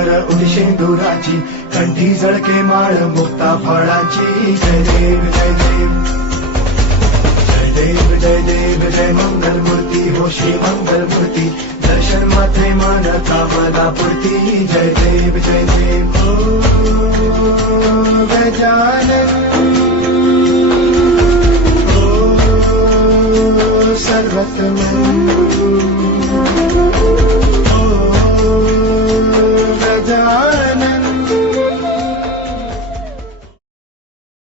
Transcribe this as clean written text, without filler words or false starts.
कर उदिशेंदुराची, कंठी झळके माळ मुक्ता फळाची. जय देव जय देव जय देव जय देव जय मंगलमूर्ती हो श्री मंगलमूर्ती. दर्शन मात्रे मन कामना पूर्ती. जय देव जय देव ओ गजानन ओ सर्वतमन.